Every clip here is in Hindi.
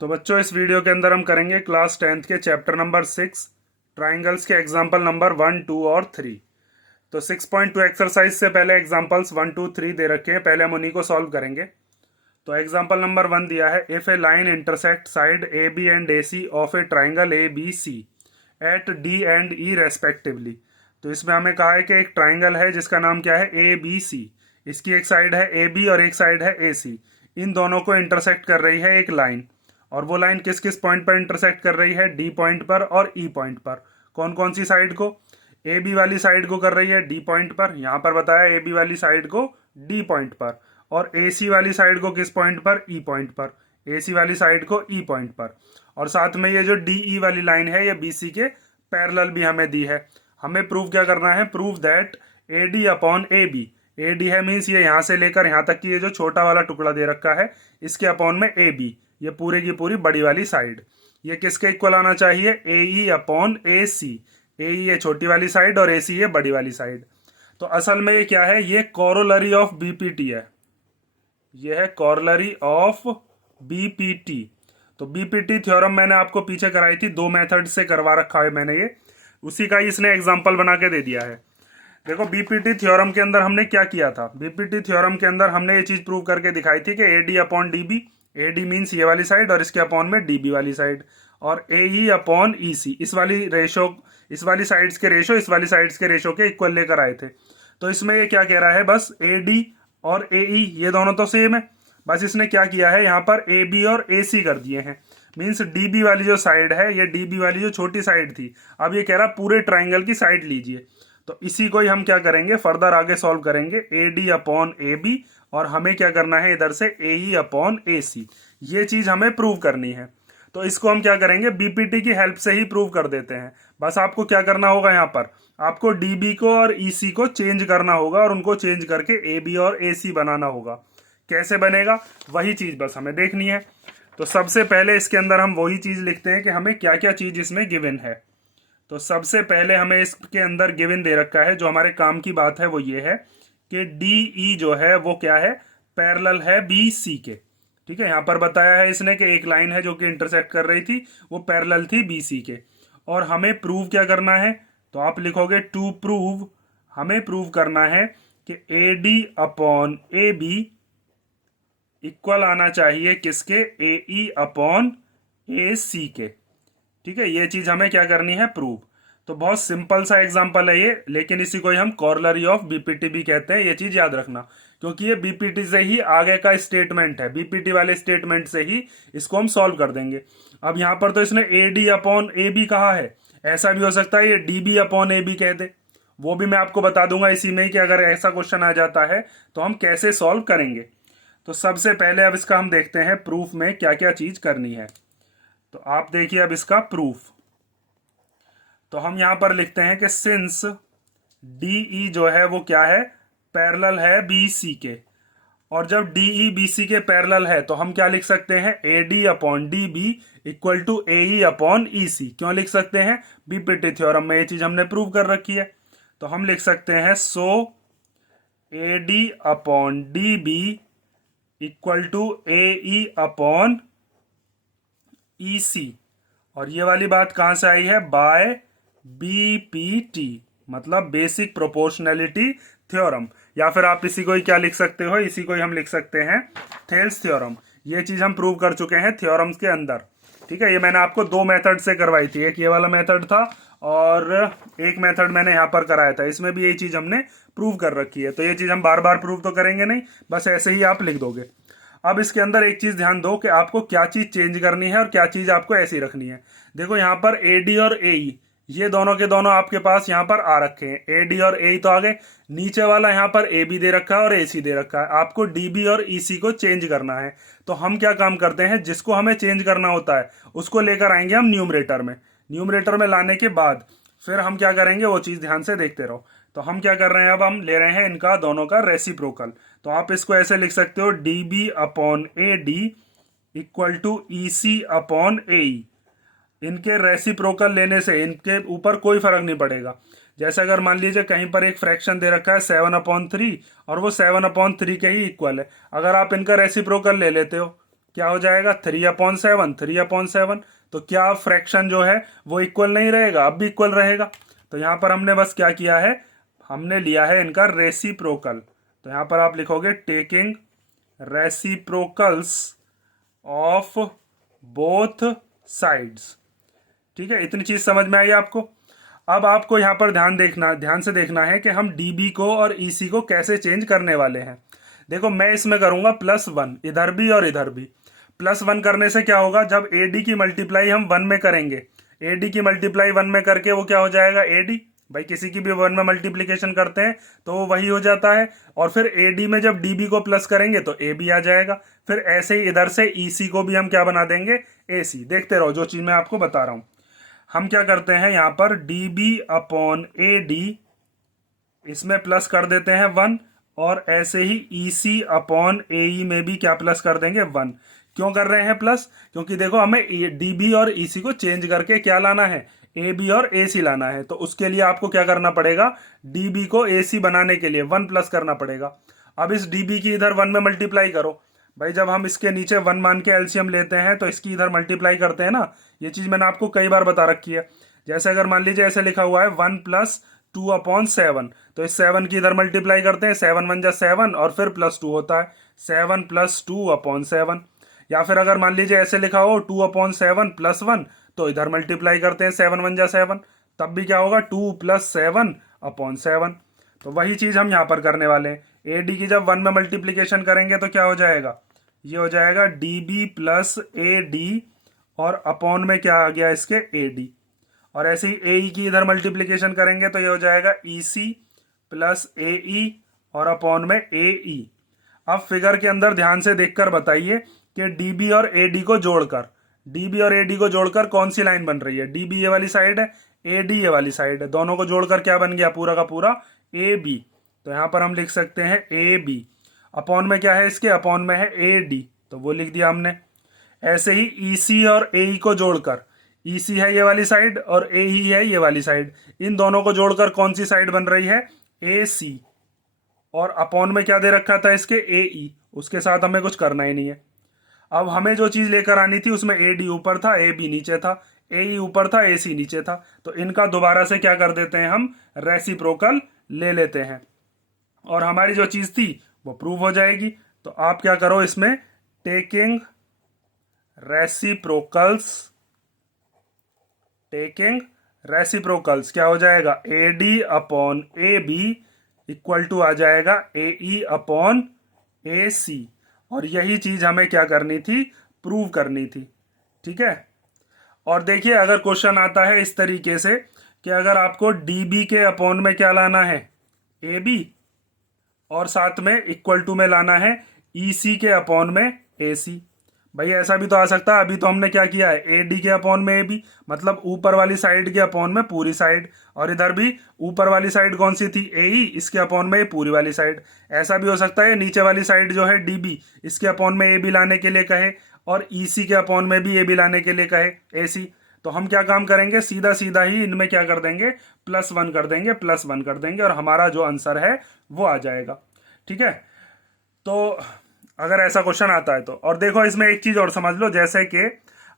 तो बच्चों इस वीडियो के अंदर हम करेंगे क्लास 10th के चैप्टर नंबर 6 ट्राइंगल्स के एग्जाम्पल नंबर 1, 2 और 3। तो 6.2 एक्सरसाइज से पहले एग्जाम्पल्स 1, 2, 3 दे रखे हैं, पहले हम उन्हीं को सॉल्व करेंगे। तो एग्जाम्पल नंबर 1 दिया है, if a line intersect side A B and A C of a triangle A B C at D and E respectively. तो इसमें हमें कहा है कि एक ट्राइंगल है जिसका नाम क्या है, ए बी सी। इसकी एक साइड है ए बी और एक साइड है ए सी। इन दोनों को इंटरसेक्ट कर रही है एक लाइन, और वो लाइन किस किस पॉइंट पर इंटरसेक्ट कर रही है, डी पॉइंट पर और ई पॉइंट पर। कौन कौन सी साइड को? ए बी वाली साइड को कर रही है डी पॉइंट पर, यहां पर बताया ए बी वाली साइड को डी पॉइंट पर, और ए सी वाली साइड को किस पॉइंट पर, ई पॉइंट पर। ए सी वाली साइड को ई पॉइंट पर, और साथ में ये जो डी ई वाली लाइन है ये बी सी के पैरेलल भी हमें दी है। हमें प्रूव क्या करना है, prove that A D upon A B. A D है मीन्स ये यहां से लेकर यहां तक की ये जो छोटा वाला टुकड़ा दे रखा है, इसके अपॉन में ए बी, ये पूरे की पूरी बड़ी वाली साइड, ये किसके इक्वल आना चाहिए, ए ई अपॉन ए सी। ए ई ये छोटी वाली साइड और ए सी ये बड़ी वाली साइड। तो असल में ये क्या है, ये कोरोलरी ऑफ बीपीटी है। ये है कोरोलरी ऑफ बीपीटी। तो बीपीटी थ्योरम मैंने आपको पीछे कराई थी, दो मेथड से करवा रखा है मैंने, ये उसी का ही इसने एग्जाम्पल बना के दे दिया है। देखो बीपीटी थ्योरम के अंदर हमने क्या किया था, बीपीटी थ्योरम के अंदर हमने ये चीज प्रूव करके दिखाई थी कि A D upon D B, A D means ये वाली साइड और इसके अपॉन में डी बी वाली साइड, और ए ई अपॉन ई सी, इस वाली रेशो, इस वाली साइड्स के रेशो इस वाली साइड्स के रेशो के इक्वल लेकर आए थे। तो इसमें ये क्या कह रहा है, बस ए डी और ए ई ये दोनों तो सेम है, बस इसने क्या किया है यहाँ पर ए बी और ए सी कर दिए हैं। मीन्स डी बी वाली जो साइड है, ये डी बी वाली जो छोटी साइड थी, अब ये कह रहा पूरे ट्राइंगल की साइड लीजिए। तो इसी को ही हम क्या करेंगे, फर्दर आगे सॉल्व करेंगे, A D upon A B, और हमें क्या करना है इधर से ए ई अपॉन ए सी। ये चीज हमें प्रूव करनी है। तो इसको हम क्या करेंगे, बीपीटी की हेल्प से ही प्रूव कर देते हैं। बस आपको क्या करना होगा, यहाँ पर आपको डीबी को और ईसी को चेंज करना होगा, और उनको चेंज करके ए बी और ए सी बनाना होगा। कैसे बनेगा वही चीज बस हमें देखनी है। तो सबसे पहले इसके अंदर हम वही चीज लिखते हैं कि हमें क्या क्या चीज इसमें गिवन है। तो सबसे पहले हमें इसके अंदर गिवन दे रखा है, जो हमारे काम की बात है वो ये है कि डी ई जो है वो क्या है, पैरेलल है बी सी के। ठीक है, यहां पर बताया है इसने कि एक लाइन है जो कि इंटरसेक्ट कर रही थी, वो पैरेलल थी बी सी के। और हमें प्रूव क्या करना है, तो आप लिखोगे टू प्रूव, हमें प्रूव करना है कि A D upon A B equal आना चाहिए किसके, ए ई अपॉन ए सी के। ठीक है, ये चीज हमें क्या करनी है, प्रूव। तो बहुत सिंपल सा एग्जांपल है ये, लेकिन इसी को ही हम कोरोलरी ऑफ बीपीटी भी कहते हैं, ये चीज याद रखना, क्योंकि ये बीपीटी से ही आगे का स्टेटमेंट है, बीपीटी वाले स्टेटमेंट से ही इसको हम सॉल्व कर देंगे। अब यहां पर तो इसने A D upon A B कहा है, ऐसा भी हो सकता है ये D B upon A B कह दे, वो भी मैं आपको बता दूंगा इसी में ही कि अगर ऐसा क्वेश्चन आ जाता है तो हम कैसे सॉल्व करेंगे। तो सबसे पहले अब इसका हम देखते हैं प्रूफ में क्या क्या चीज करनी है। तो आप देखिए अब इसका प्रूफ, तो हम यहां पर लिखते हैं कि सिंस डी ई जो है वो क्या है, पैरेलल है बी सी के। और जब डी ई बी सी के पैरेलल है तो हम क्या लिख सकते हैं, A D upon D B equal to A E upon E C. क्यों लिख सकते हैं, बीपीटी थ्योरम में ये चीज हमने प्रूव कर रखी है। तो हम लिख सकते हैं so A D upon D B equal to A E upon E C. और ये वाली बात कहां से आई है, बाय बीपीटी, मतलब बेसिक प्रोपोर्शनैलिटी थ्योरम, या फिर आप इसी को ही क्या लिख सकते हो, इसी को ही हम लिख सकते हैं थेल्स थ्योरम। ये चीज हम प्रूव कर चुके हैं थ्योरम्स के अंदर। ठीक है, ये मैंने आपको दो मेथड से करवाई थी, एक ये वाला मेथड था और एक मेथड मैंने यहां पर कराया था, इसमें भी यही चीज हमने प्रूव कर रखी है। तो ये चीज हम बार बार प्रूव तो करेंगे नहीं, बस ऐसे ही आप लिख दोगे। अब इसके अंदर एक चीज ध्यान दो कि आपको क्या चीज चेंज करनी है और क्या चीज आपको ऐसी रखनी है। देखो यहाँ पर ए डी और ए ई ये दोनों के दोनों आपके पास यहाँ पर आ रखे हैं, ए डी और ए ई तो आ गए, नीचे वाला यहाँ पर ए बी दे रखा है और ए सी दे रखा है। आपको डी बी और ई सी को चेंज करना है। तो हम क्या काम करते हैं, जिसको हमें चेंज करना होता है उसको लेकर आएंगे हम न्यूमरेटर में। न्यूमरेटर में लाने के बाद फिर हम क्या करेंगे वो चीज ध्यान से देखते रहो। तो हम क्या कर रहे हैं, अब हम ले रहे हैं इनका दोनों का रेसिप्रोकल। तो आप इसको ऐसे लिख सकते हो, D B upon A D equal to E C upon A E. इनके रेसिप्रोकल लेने से इनके ऊपर कोई फर्क नहीं पड़ेगा। जैसे अगर मान लीजिए कहीं पर एक फ्रैक्शन दे रखा है 7/3 और वो 7/3 के ही इक्वल है, अगर आप इनका रेसिप्रोकल ले लेते हो क्या हो जाएगा 3/7, 3/7। तो क्या फ्रैक्शन जो है वो इक्वल नहीं रहेगा, अब भी इक्वल रहेगा। तो यहाँ पर हमने बस क्या किया है, हमने लिया है इनका रेसिप्रोकल। तो यहाँ पर आप लिखोगे taking reciprocals of both sides. ठीक है, इतनी चीज समझ में आई आपको। अब आपको यहाँ पर ध्यान से देखना है कि हम डीबी को और ईसी को कैसे चेंज करने वाले हैं। देखो मैं इसमें करूंगा +1, इधर भी और इधर भी। +1 करने से क्या होगा, जब एडी की मल्टीप्लाई हम 1 में करेंगे, एडी की मल्टीप्लाई 1 में करके वो क्या हो जाएगा एडी। भाई किसी की भी 1 में मल्टीप्लीकेशन करते हैं तो वो वही हो जाता है। और फिर एडी में जब डीबी को प्लस करेंगे तो ए बी आ जाएगा। फिर ऐसे ही इधर से ईसी को भी हम क्या बना देंगे, एसी। देखते रहो जो चीज मैं आपको बता रहा हूं। हम क्या करते हैं यहाँ पर dB/AD, इसमें प्लस कर देते हैं 1, और ऐसे ही EC/AE में भी क्या प्लस कर देंगे 1। क्यों कर रहे हैं प्लस, क्योंकि देखो हमें डीबी और ईसी को चेंज करके क्या लाना है, ए बी और ए सी लाना है। तो उसके लिए आपको क्या करना पड़ेगा, डीबी को ए सी बनाने के लिए 1 प्लस करना पड़ेगा। अब इस डीबी की इधर 1 में मल्टीप्लाई करो। भाई जब हम इसके नीचे 1 मान के एलसीएम लेते हैं तो इसकी इधर मल्टीप्लाई करते हैं ना। ये चीज मैंने आपको कई बार बता रखी है। जैसे अगर मान लीजिए ऐसे लिखा हुआ है 1 + 2/7, तो इस 7 की इधर मल्टीप्लाई करते हैं, 7 1 जा 7 और फिर +2 होता है, 7 + 2/7। या फिर अगर मान लीजिए ऐसे लिखा हो 2/7 + 1, तो इधर मल्टीप्लाई करते हैं, 7 1 जा 7, तब भी क्या होगा 2 + 7/7। तो वही चीज हम यहाँ पर करने वाले हैं। एडी की जब 1 में मल्टीप्लीकेशन करेंगे तो क्या हो जाएगा, ये हो जाएगा डीबी + AD, और अपॉन में क्या आ गया इसके AD। और ऐसे ही AE की इधर मल्टीप्लीकेशन करेंगे तो ये हो जाएगा EC + AE, और अपॉन में AE। अब फिगर के अंदर ध्यान से देखकर बताइए कि डीबी और AD को जोड़कर, डीबी और AD को जोड़कर कौन सी लाइन बन रही है। डीबी ये वाली साइड है, AD ये वाली साइड है, दोनों को जोड़कर क्या बन गया पूरा का पूरा AB। तो यहां पर हम लिख सकते हैं AB। अपॉन में क्या है इसके, अपॉन में है AD, तो वो लिख दिया हमने। ऐसे ही EC और AE को जोड़कर, EC है ये वाली साइड और AE है ये वाली साइड, इन दोनों को जोड़कर कौन सी साइड बन रही है, AC। और अपॉन में क्या दे रखा था इसके AE, उसके साथ हमें कुछ करना ही नहीं है। अब हमें जो चीज लेकर आनी थी उसमें AD ऊपर था, AB नीचे था, AE ऊपर था, AC नीचे था। तो इनका दोबारा से क्या कर देते हैं, हम रेसिप्रोकल ले लेते हैं, और हमारी जो चीज थी वो प्रूव हो जाएगी। तो आप क्या करो इसमें, टेकिंग रेसिप्रोकल्स, टेकिंग रेसिप्रोकल्स क्या हो जाएगा, AD/AB इक्वल टू आ जाएगा AE/AC। और यही चीज हमें क्या करनी थी, प्रूव करनी थी। ठीक है। और देखिए अगर क्वेश्चन आता है इस तरीके से कि अगर आपको डीबी के अपॉन में क्या लाना है, AB, और साथ में इक्वल टू में लाना है EC के अपॉन में AC। भाई ऐसा भी तो आ सकता है, अभी तो हमने क्या किया है, AD के अपॉन में AB, मतलब ऊपर वाली साइड के अपॉन में पूरी साइड, और इधर भी ऊपर वाली साइड कौन सी थी, AE, इसके अपॉन में पूरी वाली साइड। ऐसा भी हो सकता है नीचे वाली साइड जो है DB, इसके अपॉन में AB लाने के लिए कहे, और EC के अपॉन में भी AB लाने के लिए कहे AC। तो हम क्या काम करेंगे, सीधा सीधा ही इनमें क्या कर देंगे, +1 कर देंगे, +1 कर देंगे, और हमारा जो आंसर है वो आ जाएगा। ठीक है। तो अगर ऐसा क्वेश्चन आता है तो, और देखो इसमें एक चीज और समझ लो, जैसे कि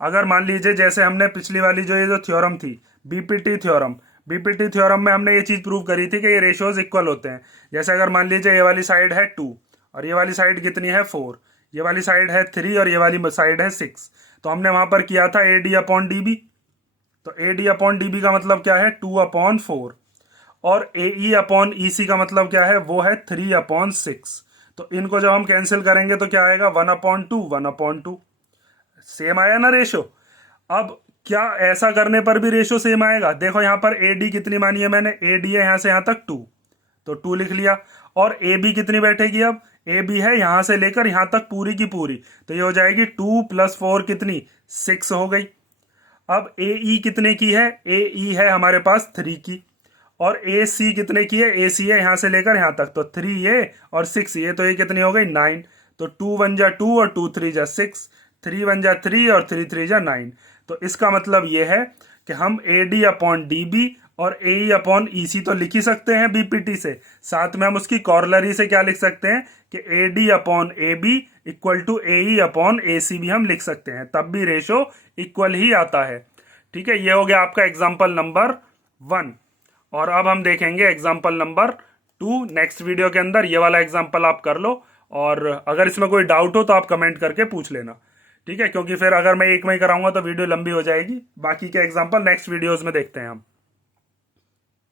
अगर मान लीजिए जैसे हमने पिछली वाली जो ये जो थ्योरम थी, बीपीटी थ्योरम, बीपीटी थ्योरम में हमने ये चीज प्रूव करी थी कि ये रेशियोज इक्वल होते हैं। जैसे अगर मान लीजिए ये वाली साइड है 2 और ये वाली साइड कितनी है 4, ये वाली साइड है 3 और ये वाली साइड है 6, तो हमने वहां पर किया था AD/DB। तो AD/DB का मतलब क्या है, 2/4, और AE/EC का मतलब क्या है, वो है 3/6। तो इनको जब हम कैंसिल करेंगे तो क्या आएगा, 1/2, 1/2। सेम आया ना रेशो। अब क्या ऐसा करने पर भी रेशो सेम आएगा, देखो यहां पर AD कितनी मानी है मैंने, AD है यहां से यहां तक 2, तो 2 लिख लिया। और AB कितनी बैठेगी, अब AB है यहां से लेकर यहां तक पूरी की पूरी, तो ये हो जाएगी 2 + 4 कितनी, 6 हो गई। अब AE कितने की है, AE है हमारे पास 3 की, और AC कितने की है, AC है यहां से लेकर यहां तक, तो 3 ये और 6 ये, तो ये कितनी हो गई 9। तो 2 1 जा 2 और 2 3 जा 6, 3 1 जा 3 और 3 3 जा 9। तो इसका मतलब ये है कि हम AD/DB और AE/EC तो लिख ही सकते हैं बीपीटी से, साथ में हम उसकी कॉर्लरी से क्या लिख सकते हैं कि AD/AB equal to A E upon A C भी हम लिख सकते हैं, तब भी रेशो इक्वल ही आता है। ठीक है, ये हो गया आपका एग्जाम्पल नंबर 1। और अब हम देखेंगे एग्जाम्पल नंबर 2 नेक्स्ट वीडियो के अंदर। ये वाला एग्जाम्पल आप कर लो, और अगर इसमें कोई डाउट हो तो आप कमेंट करके पूछ लेना। ठीक है, क्योंकि फिर अगर मैं एक में ही कराऊंगा तो वीडियो लंबी हो जाएगी। बाकी के एग्जाम्पल नेक्स्ट वीडियोज में देखते हैं हम।